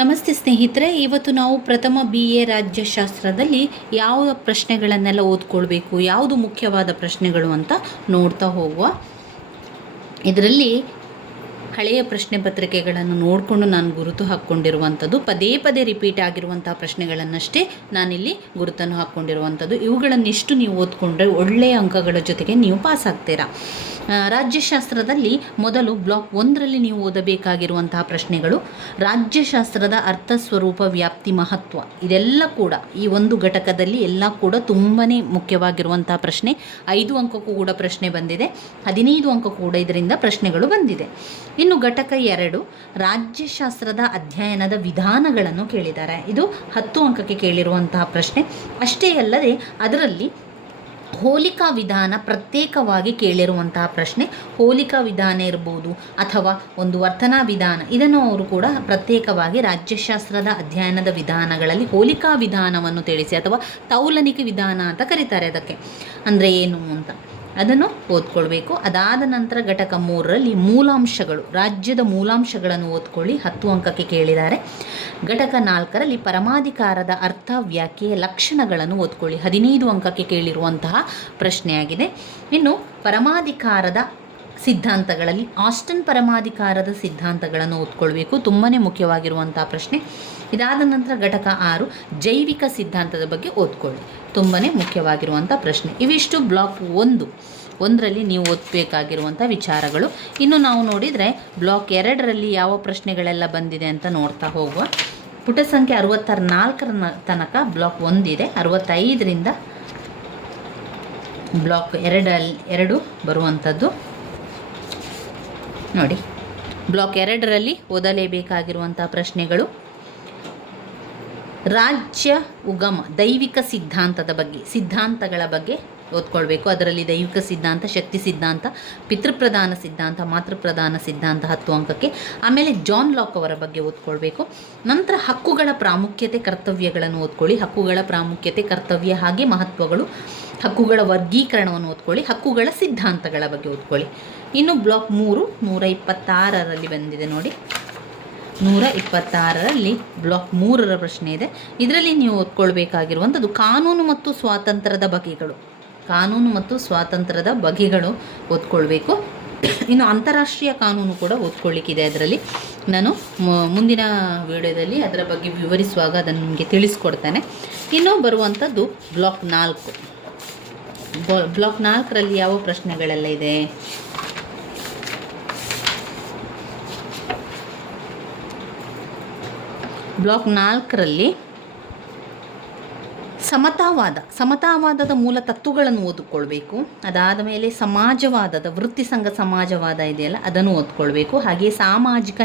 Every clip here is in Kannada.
ನಮಸ್ತೆ ಸ್ನೇಹಿತರೆ, ಇವತ್ತು ನಾವು ಪ್ರಥಮ BA ರಾಜ್ಯಶಾಸ್ತ್ರದಲ್ಲಿ ಯಾವ ಪ್ರಶ್ನೆಗಳನ್ನೆಲ್ಲ ಓದ್ಕೊಳ್ಬೇಕು, ಯಾವುದು ಮುಖ್ಯವಾದ ಪ್ರಶ್ನೆಗಳು ಅಂತ ನೋಡ್ತಾ ಹೋಗುವ. ಇದರಲ್ಲಿ ಹಳೆಯ ಪ್ರಶ್ನೆ ಪತ್ರಿಕೆಗಳನ್ನು ನೋಡಿಕೊಂಡು ನಾನು ಗುರುತು ಹಾಕ್ಕೊಂಡಿರುವಂಥದ್ದು, ಪದೇ ಪದೇ ರಿಪೀಟ್ ಆಗಿರುವಂಥ ಪ್ರಶ್ನೆಗಳನ್ನಷ್ಟೇ ನಾನಿಲ್ಲಿ ಗುರುತನ್ನು ಹಾಕ್ಕೊಂಡಿರುವಂಥದ್ದು. ಇವುಗಳನ್ನಿಷ್ಟು ನೀವು ಓದ್ಕೊಂಡ್ರೆ ಒಳ್ಳೆಯ ಅಂಕಗಳ ಜೊತೆಗೆ ನೀವು ಪಾಸ್ ಆಗ್ತೀರಾ. ರಾಜ್ಯಶಾಸ್ತ್ರದಲ್ಲಿ ಮೊದಲು ಬ್ಲಾಕ್ 1ರಲ್ಲಿ ನೀವು ಓದಬೇಕಾಗಿರುವಂತಹ ಪ್ರಶ್ನೆಗಳು ರಾಜ್ಯಶಾಸ್ತ್ರದ ಅರ್ಥ, ಸ್ವರೂಪ, ವ್ಯಾಪ್ತಿ, ಮಹತ್ವ. ಇದೆಲ್ಲ ಕೂಡ ಈ ಒಂದು ಘಟಕದಲ್ಲಿ ಎಲ್ಲ ಕೂಡ ತುಂಬಾ ಮುಖ್ಯವಾಗಿರುವಂತಹ ಪ್ರಶ್ನೆ. 5 ಅಂಕಕ್ಕೂ ಕೂಡ ಪ್ರಶ್ನೆ ಬಂದಿದೆ, 15 ಅಂಕಕ್ಕೂ ಕೂಡ ಇದರಿಂದ ಪ್ರಶ್ನೆಗಳು ಬಂದಿದೆ. ಇನ್ನು ಘಟಕ 2 ರಾಜ್ಯಶಾಸ್ತ್ರದ ಅಧ್ಯಯನದ ವಿಧಾನಗಳನ್ನು ಕೇಳಿದ್ದಾರೆ. ಇದು 10 ಅಂಕಕ್ಕೆ ಕೇಳಿರುವಂತಹ ಪ್ರಶ್ನೆ. ಅಷ್ಟೇ ಅಲ್ಲದೆ ಅದರಲ್ಲಿ ಹೋಲಿಕಾ ವಿಧಾನ ಪ್ರತ್ಯೇಕವಾಗಿ ಕೇಳಿರುವಂತಹ ಪ್ರಶ್ನೆ. ಹೋಲಿಕಾ ವಿಧಾನ ಇರ್ಬೋದು ಅಥವಾ ಒಂದು ವರ್ತನಾ ವಿಧಾನ, ಇದನ್ನು ಅವರು ಕೂಡ ಪ್ರತ್ಯೇಕವಾಗಿ ರಾಜ್ಯಶಾಸ್ತ್ರದ ಅಧ್ಯಯನದ ವಿಧಾನಗಳಲ್ಲಿ ಹೋಲಿಕಾ ವಿಧಾನವನ್ನು ತಿಳಿಸಿ ಅಥವಾ ತೌಲನಿಕೆ ವಿಧಾನ ಅಂತ ಕರೀತಾರೆ. ಅದಕ್ಕೆ ಅಂದರೆ ಏನು ಅಂತ ಅದನ್ನು ಓದ್ಕೊಳ್ಬೇಕು. ಅದಾದ ನಂತರ ಘಟಕ 3ರಲ್ಲಿ ಮೂಲಾಂಶಗಳು, ರಾಜ್ಯದ ಮೂಲಾಂಶಗಳನ್ನು ಓದ್ಕೊಳ್ಳಿ, 10 ಅಂಕಕ್ಕೆ ಕೇಳಿದ್ದಾರೆ. ಘಟಕ 4ರಲ್ಲಿ ಪರಮಾಧಿಕಾರದ ಅರ್ಥ, ವ್ಯಾಖ್ಯೆ, ಲಕ್ಷಣಗಳನ್ನು ಓದ್ಕೊಳ್ಳಿ, 15 ಅಂಕಕ್ಕೆ ಕೇಳಿರುವಂತಹ ಪ್ರಶ್ನೆಯಾಗಿದೆ. ಇನ್ನು ಪರಮಾಧಿಕಾರದ ಸಿದ್ಧಾಂತಗಳಲ್ಲಿ ಆಸ್ಟನ್ ಪರಮಾಧಿಕಾರದ ಸಿದ್ಧಾಂತಗಳನ್ನು ಓದ್ಕೊಳ್ಬೇಕು, ತುಂಬಾ ಮುಖ್ಯವಾಗಿರುವಂಥ ಪ್ರಶ್ನೆ. ಇದಾದ ನಂತರ ಘಟಕ 6 ಜೈವಿಕ ಸಿದ್ಧಾಂತದ ಬಗ್ಗೆ ಓದ್ಕೊಳ್ಳಿ, ತುಂಬಾ ಮುಖ್ಯವಾಗಿರುವಂಥ ಪ್ರಶ್ನೆ. ಇವಿಷ್ಟು ಬ್ಲಾಕ್ 1ರಲ್ಲಿ ನೀವು ಓದಬೇಕಾಗಿರುವಂಥ ವಿಚಾರಗಳು. ಇನ್ನು ನಾವು ನೋಡಿದರೆ ಬ್ಲಾಕ್ 2ರಲ್ಲಿ ಯಾವ ಪ್ರಶ್ನೆಗಳೆಲ್ಲ ಬಂದಿದೆ ಅಂತ ನೋಡ್ತಾ ಹೋಗುವ. ಪುಟ ಸಂಖ್ಯೆ 64ರ ತನಕ ಬ್ಲಾಕ್ 1 ಇದೆ. 65ರಿಂದ ಬ್ಲಾಕ್ 2 ಬರುವಂಥದ್ದು ನೋಡಿ. ಬ್ಲಾಕ್ 2ರಲ್ಲಿ ಓದಲೇಬೇಕಾಗಿರುವಂಥ ಪ್ರಶ್ನೆಗಳು ರಾಜ್ಯ ಉಗಮ, ದೈವಿಕ ಸಿದ್ಧಾಂತದ ಬಗ್ಗೆ, ಸಿದ್ಧಾಂತಗಳ ಬಗ್ಗೆ ಓದ್ಕೊಳ್ಬೇಕು. ಅದರಲ್ಲಿ ದೈವಿಕ ಸಿದ್ಧಾಂತ, ಶಕ್ತಿ ಸಿದ್ಧಾಂತ, ಪಿತೃಪ್ರಧಾನ ಸಿದ್ಧಾಂತ, ಮಾತೃಪ್ರಧಾನ ಸಿದ್ಧಾಂತ 10 ಅಂಕಕ್ಕೆ. ಆಮೇಲೆ ಜಾನ್ ಲಾಕ್ ಅವರ ಬಗ್ಗೆ ಓದ್ಕೊಳ್ಬೇಕು. ನಂತರ ಹಕ್ಕುಗಳ ಪ್ರಾಮುಖ್ಯತೆ, ಕರ್ತವ್ಯಗಳನ್ನು ಓದ್ಕೊಳ್ಳಿ, ಹಕ್ಕುಗಳ ಪ್ರಾಮುಖ್ಯತೆ, ಕರ್ತವ್ಯ ಹಾಗೆ ಮಹತ್ವಗಳು, ಹಕ್ಕುಗಳ ವರ್ಗೀಕರಣವನ್ನು ಓದ್ಕೊಳ್ಳಿ, ಹಕ್ಕುಗಳ ಸಿದ್ಧಾಂತಗಳ ಬಗ್ಗೆ ಓದ್ಕೊಳ್ಳಿ. ಇನ್ನು ಬ್ಲಾಕ್ 3 126ರಲ್ಲಿ ಬಂದಿದೆ ನೋಡಿ. 126ರಲ್ಲಿ ಬ್ಲಾಕ್ 3ರ ಪ್ರಶ್ನೆ ಇದೆ. ಇದರಲ್ಲಿ ನೀವು ಓದ್ಕೊಳ್ಬೇಕಾಗಿರುವಂಥದ್ದು ಕಾನೂನು ಮತ್ತು ಸ್ವಾತಂತ್ರ್ಯದ ಬಗೆಗಳು, ಕಾನೂನು ಮತ್ತು ಸ್ವಾತಂತ್ರ್ಯದ ಬಗೆಗಳು ಓದ್ಕೊಳ್ಬೇಕು. ಇನ್ನು ಅಂತಾರಾಷ್ಟ್ರೀಯ ಕಾನೂನು ಕೂಡ ಓದ್ಕೊಳ್ಳಿಕ್ಕಿದೆ. ಅದರಲ್ಲಿ ನಾನು ಮುಂದಿನ ವಿಡಿಯೋದಲ್ಲಿ ಅದರ ಬಗ್ಗೆ ವಿವರಿಸುವಾಗ ಅದನ್ನು ನಿಮಗೆ ತಿಳಿಸ್ಕೊಡ್ತೇನೆ. ಇನ್ನು ಬರುವಂಥದ್ದು ಬ್ಲಾಕ್ 4. ಬ್ಲಾಕ್ 4ರಲ್ಲಿ ಯಾವ ಪ್ರಶ್ನೆಗಳೆಲ್ಲ ಇದೆ? ಬ್ಲಾಕ್ 4ರಲ್ಲಿ ಸಮತಾವಾದದ ಮೂಲ ತತ್ವಗಳನ್ನು ಓದಿಕೊಳ್ಬೇಕು. ಅದಾದ ಮೇಲೆ ಸಮಾಜವಾದದ, ವೃತ್ತಿ ಸಂಘ ಸಮಾಜವಾದ ಇದೆಯಲ್ಲ, ಅದನ್ನು ಓದ್ಕೊಳ್ಬೇಕು. ಹಾಗೆ ಸಾಮಾಜಿಕ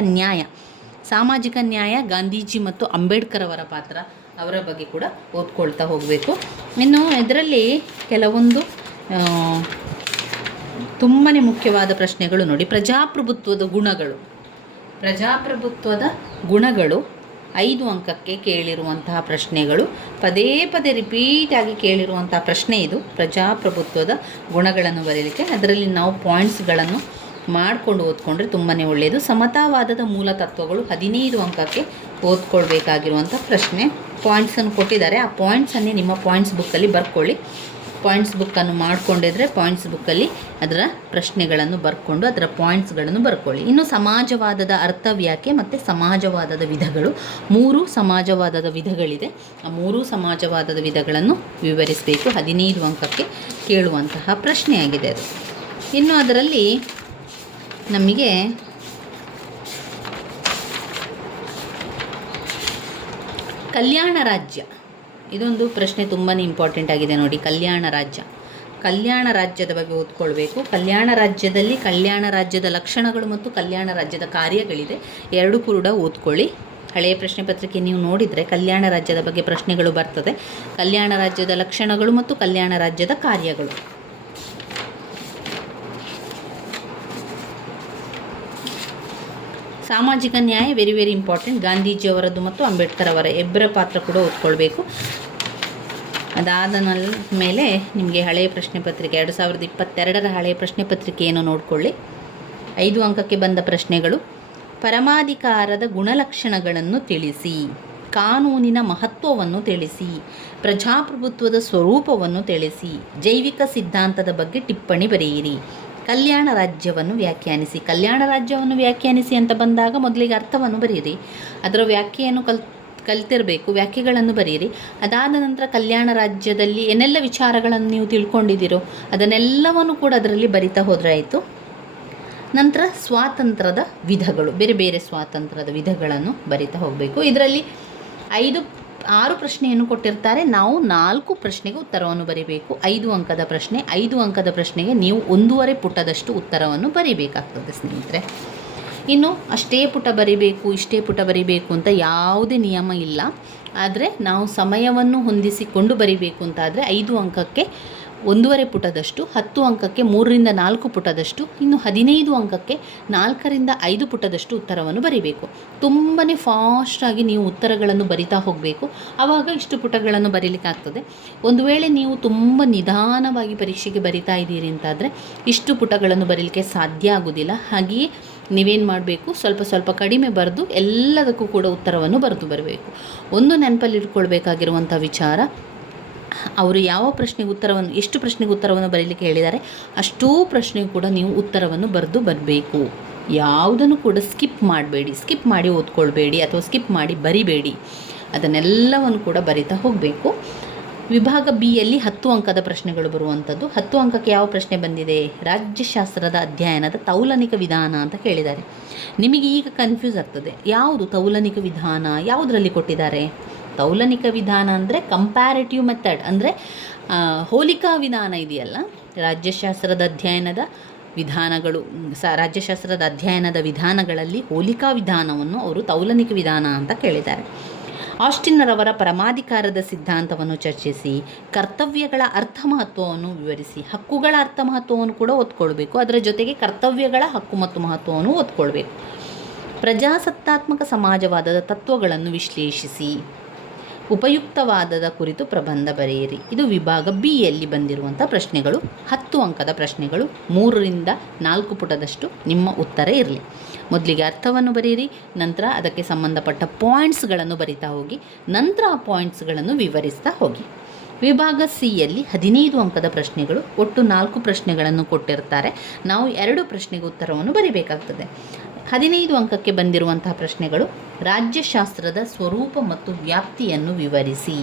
ನ್ಯಾಯ ಗಾಂಧೀಜಿ ಮತ್ತು ಅಂಬೇಡ್ಕರ್ ಅವರ ಪಾತ್ರ, ಅವರ ಬಗ್ಗೆ ಕೂಡ ಓದ್ಕೊಳ್ತಾ ಹೋಗಬೇಕು. ಇನ್ನು ಇದರಲ್ಲಿ ಕೆಲವೊಂದು ತುಂಬಾ ಮುಖ್ಯವಾದ ಪ್ರಶ್ನೆಗಳು ನೋಡಿ. ಪ್ರಜಾಪ್ರಭುತ್ವದ ಗುಣಗಳು 5 ಅಂಕಕ್ಕೆ ಕೇಳಿರುವಂತಹ ಪ್ರಶ್ನೆಗಳು. ಪದೇ ಪದೇ ರಿಪೀಟಾಗಿ ಕೇಳಿರುವಂತಹ ಪ್ರಶ್ನೆ ಇದು, ಪ್ರಜಾಪ್ರಭುತ್ವದ ಗುಣಗಳನ್ನು ಬರೀಲಿಕ್ಕೆ. ಅದರಲ್ಲಿ ನಾವು ಪಾಯಿಂಟ್ಸ್ಗಳನ್ನು ಮಾಡಿಕೊಂಡು ಓದ್ಕೊಂಡ್ರೆ ತುಂಬಾ ಒಳ್ಳೆಯದು. ಸಮತಾವಾದದ ಮೂಲ ತತ್ವಗಳು 15 ಅಂಕಕ್ಕೆ ಓದ್ಕೊಳ್ಬೇಕಾಗಿರುವಂಥ ಪ್ರಶ್ನೆ. ಪಾಯಿಂಟ್ಸನ್ನು ಕೊಟ್ಟಿದ್ದಾರೆ, ಆ ಪಾಯಿಂಟ್ಸನ್ನೇ ನಿಮ್ಮ ಪಾಯಿಂಟ್ಸ್ ಬುಕ್ಕಲ್ಲಿ ಬರ್ಕೊಳ್ಳಿ. ಪಾಯಿಂಟ್ಸ್ ಬುಕ್ಕನ್ನು ಮಾಡಿಕೊಂಡಿದ್ರೆ ಪಾಯಿಂಟ್ಸ್ ಬುಕ್ಕಲ್ಲಿ ಅದರ ಪ್ರಶ್ನೆಗಳನ್ನು ಬರ್ಕೊಂಡು ಅದರ ಪಾಯಿಂಟ್ಸ್ಗಳನ್ನು ಬರ್ಕೊಳ್ಳಿ. ಇನ್ನು ಸಮಾಜವಾದದ ಅರ್ಥ, ವ್ಯಾಖ್ಯೆ ಮತ್ತು ಸಮಾಜವಾದದ ವಿಧಗಳು, 3 ಸಮಾಜವಾದದ ವಿಧಗಳಿದೆ. ಆ 3 ಸಮಾಜವಾದದ ವಿಧಗಳನ್ನು ವಿವರಿಸಬೇಕು, 15 ಅಂಕಕ್ಕೆ ಕೇಳುವಂತಹ ಪ್ರಶ್ನೆಯಾಗಿದೆ ಅದು. ಇನ್ನು ಅದರಲ್ಲಿ ನಮಗೆ ಕಲ್ಯಾಣ ರಾಜ್ಯ, ಇದೊಂದು ಪ್ರಶ್ನೆ ತುಂಬಾ ಇಂಪಾರ್ಟೆಂಟ್ ಆಗಿದೆ ನೋಡಿ. ಕಲ್ಯಾಣ ರಾಜ್ಯದ ಬಗ್ಗೆ ಓದ್ಕೊಳ್ಬೇಕು. ಕಲ್ಯಾಣ ರಾಜ್ಯದಲ್ಲಿ ಕಲ್ಯಾಣ ರಾಜ್ಯದ ಲಕ್ಷಣಗಳು ಮತ್ತು ಕಲ್ಯಾಣ ರಾಜ್ಯದ ಕಾರ್ಯಗಳಿದೆ, 2 ಕೂಡ ಓದ್ಕೊಳ್ಳಿ. ಹಳೆಯ ಪ್ರಶ್ನೆ ಪತ್ರಿಕೆ ನೀವು ನೋಡಿದರೆ ಕಲ್ಯಾಣ ರಾಜ್ಯದ ಬಗ್ಗೆ ಪ್ರಶ್ನೆಗಳು ಬರ್ತದೆ. ಕಲ್ಯಾಣ ರಾಜ್ಯದ ಲಕ್ಷಣಗಳು ಮತ್ತು ಕಲ್ಯಾಣ ರಾಜ್ಯದ ಕಾರ್ಯಗಳು. ಸಾಮಾಜಿಕ ನ್ಯಾಯ ವೆರಿ ವೆರಿ ಇಂಪಾರ್ಟೆಂಟ್, ಗಾಂಧೀಜಿಯವರದ್ದು ಮತ್ತು ಅಂಬೇಡ್ಕರ್ ಅವರ ಇಬ್ಬರ ಪಾತ್ರ ಕೂಡ ಓದ್ಕೊಳ್ಬೇಕು. ಅದಾದ ಮೇಲೆ ನಿಮಗೆ ಹಳೆಯ ಪ್ರಶ್ನೆ ಪತ್ರಿಕೆ 2022ರ ಹಳೆಯ ಪ್ರಶ್ನೆ ಪತ್ರಿಕೆಯನ್ನು ನೋಡಿಕೊಳ್ಳಿ. 5 ಅಂಕಕ್ಕೆ ಬಂದ ಪ್ರಶ್ನೆಗಳು. ಪರಮಾಧಿಕಾರದ ಗುಣಲಕ್ಷಣಗಳನ್ನು ತಿಳಿಸಿ, ಕಾನೂನಿನ ಮಹತ್ವವನ್ನು ತಿಳಿಸಿ, ಪ್ರಜಾಪ್ರಭುತ್ವದ ಸ್ವರೂಪವನ್ನು ತಿಳಿಸಿ, ಜೈವಿಕ ಸಿದ್ಧಾಂತದ ಬಗ್ಗೆ ಟಿಪ್ಪಣಿ ಬರೆಯಿರಿ, ಕಲ್ಯಾಣ ರಾಜ್ಯವನ್ನು ವ್ಯಾಖ್ಯಾನಿಸಿ. ಕಲ್ಯಾಣ ರಾಜ್ಯವನ್ನು ವ್ಯಾಖ್ಯಾನಿಸಿ ಅಂತ ಬಂದಾಗ ಮೊದಲಿಗೆ ಅರ್ಥವನ್ನು ಬರೆಯಿರಿ, ಅದರ ವ್ಯಾಖ್ಯೆಯನ್ನು ಕಲ್ತಿರಬೇಕು, ವ್ಯಾಖ್ಯೆಗಳನ್ನು ಬರೆಯಿರಿ. ಅದಾದ ನಂತರ ಕಲ್ಯಾಣ ರಾಜ್ಯದಲ್ಲಿ ಏನೆಲ್ಲ ವಿಚಾರಗಳನ್ನು ನೀವು ತಿಳ್ಕೊಂಡಿದ್ದೀರೋ ಅದನ್ನೆಲ್ಲವನ್ನು ಕೂಡ ಅದರಲ್ಲಿ ಬರಿತಾ ಹೋದರೆ ಆಯಿತು. ನಂತರ ಸ್ವಾತಂತ್ರ್ಯದ ವಿಧಗಳು, ಬೇರೆ ಬೇರೆ ಸ್ವಾತಂತ್ರ್ಯದ ವಿಧಗಳನ್ನು ಬರಿತಾ ಹೋಗಬೇಕು. ಇದರಲ್ಲಿ 6 ಪ್ರಶ್ನೆಯನ್ನು ಕೊಟ್ಟಿರ್ತಾರೆ. ನಾವು 4 ಪ್ರಶ್ನೆಗೆ ಉತ್ತರವನ್ನು ಬರೀಬೇಕು. 5 ಅಂಕದ ಪ್ರಶ್ನೆ. 5 ಅಂಕದ ಪ್ರಶ್ನೆಗೆ ನೀವು 1.5 ಪುಟದಷ್ಟು ಉತ್ತರವನ್ನು ಬರೀಬೇಕಾಗ್ತದೆ ಸ್ನೇಹಿತರೆ. ಇನ್ನು ಅಷ್ಟೇ ಪುಟ ಬರಿಬೇಕು, ಇಷ್ಟೇ ಪುಟ ಬರಿಬೇಕು ಅಂತ ಯಾವುದೇ ನಿಯಮ ಇಲ್ಲ. ಆದರೆ ನಾವು ಸಮಯವನ್ನು ಹೊಂದಿಸಿಕೊಂಡು ಬರಿಬೇಕು ಅಂತಾದರೆ 5 ಅಂಕಕ್ಕೆ 1.5 ಪುಟದಷ್ಟು, 10 ಅಂಕಕ್ಕೆ 3ರಿಂದ 4 ಪುಟದಷ್ಟು, ಇನ್ನು 15 ಅಂಕಕ್ಕೆ 4ರಿಂದ 5 ಪುಟದಷ್ಟು ಉತ್ತರವನ್ನು ಬರಿಬೇಕು. ತುಂಬಾ ಫಾಸ್ಟಾಗಿ ನೀವು ಉತ್ತರಗಳನ್ನು ಬರಿತಾ ಹೋಗಬೇಕು. ಆವಾಗ ಇಷ್ಟು ಪುಟಗಳನ್ನು ಬರೀಲಿಕ್ಕಾಗ್ತದೆ. ಒಂದು ವೇಳೆ ನೀವು ತುಂಬ ನಿಧಾನವಾಗಿ ಪರೀಕ್ಷೆಗೆ ಬರಿತಾ ಇದ್ದೀರಿ ಅಂತಾದರೆ ಇಷ್ಟು ಪುಟಗಳನ್ನು ಬರೀಲಿಕ್ಕೆ ಸಾಧ್ಯ ಆಗೋದಿಲ್ಲ. ಹಾಗೆಯೇ ನೀವೇನು ಮಾಡಬೇಕು, ಸ್ವಲ್ಪ ಸ್ವಲ್ಪ ಕಡಿಮೆ ಬರೆದು ಎಲ್ಲದಕ್ಕೂ ಕೂಡ ಉತ್ತರವನ್ನು ಬರಬೇಕು. ಒಂದು ನೆನಪಲ್ಲಿ ಇಟ್ಕೊಳ್ಬೇಕಾಗಿರುವಂಥ ವಿಚಾರ, ಅವರು ಯಾವ ಪ್ರಶ್ನೆಗೆ ಉತ್ತರವನ್ನು, ಎಷ್ಟು ಪ್ರಶ್ನೆಗೆ ಉತ್ತರವನ್ನು ಬರೀಲಿಕ್ಕೆ ಹೇಳಿದ್ದಾರೆ ಅಷ್ಟೂ ಪ್ರಶ್ನೆಗೂ ಕೂಡ ನೀವು ಉತ್ತರವನ್ನು ಬರೆದು ಬರಬೇಕು. ಯಾವುದನ್ನು ಕೂಡ ಸ್ಕಿಪ್ ಮಾಡಬೇಡಿ, ಸ್ಕಿಪ್ ಮಾಡಿ ಓದ್ಕೊಳ್ಬೇಡಿ ಅಥವಾ ಸ್ಕಿಪ್ ಮಾಡಿ ಬರಿಬೇಡಿ. ಅದನ್ನೆಲ್ಲವನ್ನು ಕೂಡ ಬರಿತಾ ಹೋಗಬೇಕು. ವಿಭಾಗ ಬಿ ಯಲ್ಲಿ 10 ಅಂಕದ ಪ್ರಶ್ನೆಗಳು ಬರುವಂಥದ್ದು. 10 ಅಂಕಕ್ಕೆ ಯಾವ ಪ್ರಶ್ನೆ ಬಂದಿದೆ? ರಾಜ್ಯಶಾಸ್ತ್ರದ ಅಧ್ಯಯನದ ತೌಲನಿಕ ವಿಧಾನ ಅಂತ ಕೇಳಿದ್ದಾರೆ. ನಿಮಗೆ ಈಗ ಕನ್ಫ್ಯೂಸ್ ಆಗ್ತದೆ, ಯಾವುದು ತೌಲನಿಕ ವಿಧಾನ, ಯಾವುದರಲ್ಲಿ ಕೊಟ್ಟಿದ್ದಾರೆ? ತೌಲನಿಕ ವಿಧಾನ ಅಂದರೆ ಕಂಪ್ಯಾರಿಟಿವ್ ಮೆಥಡ್, ಅಂದರೆ ಹೋಲಿಕಾ ವಿಧಾನ ಇದೆಯಲ್ಲ, ರಾಜ್ಯಶಾಸ್ತ್ರದ ಅಧ್ಯಯನದ ವಿಧಾನಗಳು, ರಾಜ್ಯಶಾಸ್ತ್ರದ ಅಧ್ಯಯನದ ವಿಧಾನಗಳಲ್ಲಿ ಹೋಲಿಕಾ ವಿಧಾನವನ್ನು ಅವರು ತೌಲನಿಕ ವಿಧಾನ ಅಂತ ಕೇಳಿದ್ದಾರೆ. ಆಸ್ಟಿನ್ನರವರ ಪರಮಾಧಿಕಾರದ ಸಿದ್ಧಾಂತವನ್ನು ಚರ್ಚಿಸಿ, ಕರ್ತವ್ಯಗಳ ಅರ್ಥ ಮಹತ್ವವನ್ನು ವಿವರಿಸಿ. ಹಕ್ಕುಗಳ ಅರ್ಥ ಮಹತ್ವವನ್ನು ಕೂಡ ಓದ್ಕೊಳ್ಬೇಕು, ಅದರ ಜೊತೆಗೆ ಕರ್ತವ್ಯಗಳ ಹಕ್ಕು ಮತ್ತು ಮಹತ್ವವನ್ನು ಓದ್ಕೊಳ್ಬೇಕು. ಪ್ರಜಾಸತ್ತಾತ್ಮಕ ಸಮಾಜವಾದದ ತತ್ವಗಳನ್ನು ವಿಶ್ಲೇಷಿಸಿ, ಉಪಯುಕ್ತವಾದದ ಕುರಿತು ಪ್ರಬಂಧ ಬರೆಯಿರಿ. ಇದು ವಿಭಾಗ ಬಿ ಯಲ್ಲಿ ಬಂದಿರುವಂಥ ಪ್ರಶ್ನೆಗಳು. 10 ಅಂಕದ ಪ್ರಶ್ನೆಗಳು, 3ರಿಂದ 4 ಪುಟದಷ್ಟು ನಿಮ್ಮ ಉತ್ತರ ಇರಲಿ. ಮೊದಲಿಗೆ ಅರ್ಥವನ್ನು ಬರೆಯಿರಿ, ನಂತರ ಅದಕ್ಕೆ ಸಂಬಂಧಪಟ್ಟ ಪಾಯಿಂಟ್ಸ್ಗಳನ್ನು ಬರಿತಾ ಹೋಗಿ, ನಂತರ ಆ ಪಾಯಿಂಟ್ಸ್ಗಳನ್ನು ವಿವರಿಸ್ತಾ ಹೋಗಿ. ವಿಭಾಗ ಸಿ ಯಲ್ಲಿ 15 ಅಂಕದ ಪ್ರಶ್ನೆಗಳು, ಒಟ್ಟು 4 ಪ್ರಶ್ನೆಗಳನ್ನು ಕೊಟ್ಟಿರ್ತಾರೆ. ನಾವು 2 ಪ್ರಶ್ನೆಗೆ ಉತ್ತರವನ್ನು ಬರೀಬೇಕಾಗ್ತದೆ. 15 ಅಂಕಕ್ಕೆ ಬಂದಿರುವಂತಹ ಪ್ರಶ್ನೆಗಳು: ರಾಜ್ಯಶಾಸ್ತ್ರದ ಸ್ವರೂಪ ಮತ್ತು ವ್ಯಾಪ್ತಿಯನ್ನು ವಿವರಿಸಿ,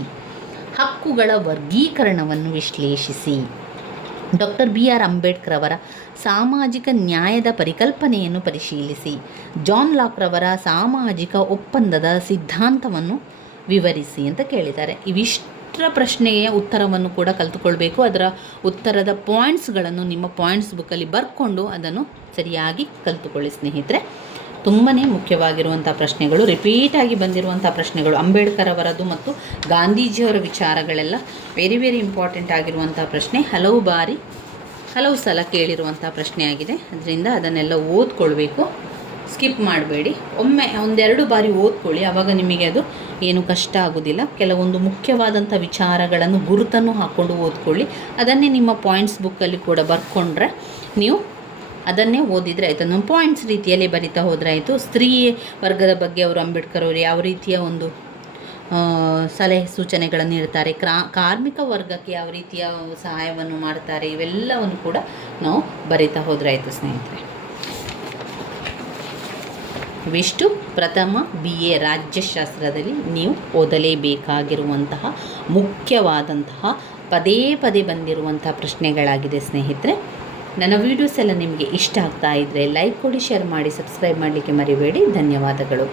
ಹಕ್ಕುಗಳ ವರ್ಗೀಕರಣವನ್ನು ವಿಶ್ಲೇಷಿಸಿ, ಡಾಕ್ಟರ್ BR ಅಂಬೇಡ್ಕರ್ ಅವರ ಸಾಮಾಜಿಕ ನ್ಯಾಯದ ಪರಿಕಲ್ಪನೆಯನ್ನು ಪರಿಶೀಲಿಸಿ, ಜಾನ್ ಲಾಕ್ ರವರ ಸಾಮಾಜಿಕ ಒಪ್ಪಂದದ ಸಿದ್ಧಾಂತವನ್ನು ವಿವರಿಸಿ ಅಂತ ಕೇಳಿದ್ದಾರೆ. ಇವಿಷ್ಟರ ಪ್ರಶ್ನೆಯ ಉತ್ತರವನ್ನು ಕೂಡ ಕಲಿತುಕೊಳ್ಬೇಕು. ಅದರ ಉತ್ತರದ ಪಾಯಿಂಟ್ಸ್ಗಳನ್ನು ನಿಮ್ಮ ಪಾಯಿಂಟ್ಸ್ ಬುಕ್ಕಲ್ಲಿ ಬರ್ಕೊಂಡು ಅದನ್ನು ಸರಿಯಾಗಿ ಕಲಿತುಕೊಳ್ಳಿ ಸ್ನೇಹಿತರೆ. ತುಂಬಾ ಮುಖ್ಯವಾಗಿರುವಂಥ ಪ್ರಶ್ನೆಗಳು, ರಿಪೀಟಾಗಿ ಬಂದಿರುವಂಥ ಪ್ರಶ್ನೆಗಳು. ಅಂಬೇಡ್ಕರ್ ಅವರದ್ದು ಮತ್ತು ಗಾಂಧೀಜಿಯವರ ವಿಚಾರಗಳೆಲ್ಲ ವೆರಿ ವೆರಿ ಇಂಪಾರ್ಟೆಂಟ್ ಆಗಿರುವಂಥ ಪ್ರಶ್ನೆ. ಹಲವು ಸಲ ಕೇಳಿರುವಂಥ ಪ್ರಶ್ನೆ ಆಗಿದೆ. ಅದರಿಂದ ಅದನ್ನೆಲ್ಲ ಓದ್ಕೊಳ್ಬೇಕು, ಸ್ಕಿಪ್ ಮಾಡಬೇಡಿ. ಒಮ್ಮೆ 1-2 ಬಾರಿ ಓದ್ಕೊಳ್ಳಿ, ಆವಾಗ ನಿಮಗೆ ಅದು ಏನು ಕಷ್ಟ ಆಗೋದಿಲ್ಲ. ಕೆಲವೊಂದು ಮುಖ್ಯವಾದಂಥ ವಿಚಾರಗಳನ್ನು ಗುರುತನ್ನು ಹಾಕ್ಕೊಂಡು ಓದ್ಕೊಳ್ಳಿ. ಅದನ್ನೇ ನಿಮ್ಮ ಪಾಯಿಂಟ್ಸ್ ಬುಕ್ಕಲ್ಲಿ ಕೂಡ ಬರ್ಕೊಂಡ್ರೆ ನೀವು ಅದನ್ನೇ ಓದಿದರೆ ಆಯಿತು. ನಮ್ಮ ಪಾಯಿಂಟ್ಸ್ ರೀತಿಯಲ್ಲಿ ಬರಿತಾ ಹೋದರೆ ಆಯಿತು. ಸ್ತ್ರೀ ವರ್ಗದ ಬಗ್ಗೆ ಅವರು ಅಂಬೇಡ್ಕರ್ ಅವರು ಯಾವ ರೀತಿಯ ಒಂದು ಸಲಹೆ ಸೂಚನೆಗಳನ್ನು ನೀಡ್ತಾರೆ, ಕಾರ್ಮಿಕ ವರ್ಗಕ್ಕೆ ಯಾವ ರೀತಿಯ ಸಹಾಯವನ್ನು ಮಾಡ್ತಾರೆ, ಇವೆಲ್ಲವನ್ನು ಕೂಡ ನಾವು ಬರಿತಾ ಹೋದರೆ ಆಯಿತು ಸ್ನೇಹಿತರೆ. ಇವಿಷ್ಟು ಪ್ರಥಮ BA ರಾಜ್ಯಶಾಸ್ತ್ರದಲ್ಲಿ ನೀವು ಓದಲೇಬೇಕಾಗಿರುವಂತಹ ಮುಖ್ಯವಾದಂತಹ ಪದೇ ಪದೇ ಬಂದಿರುವಂಥ ಪ್ರಶ್ನೆಗಳಾಗಿದೆ ಸ್ನೇಹಿತರೆ. ನನ್ನ ವೀಡಿಯೋಸ್ ಎಲ್ಲ ನಿಮಗೆ ಇಷ್ಟ ಆಗ್ತಾ ಇದ್ದರೆ ಲೈಕ್ ಕೊಡಿ, ಶೇರ್ ಮಾಡಿ, ಸಬ್ಸ್ಕ್ರೈಬ್ ಮಾಡಲಿಕ್ಕೆ ಮರಿಬೇಡಿ. ಧನ್ಯವಾದಗಳು.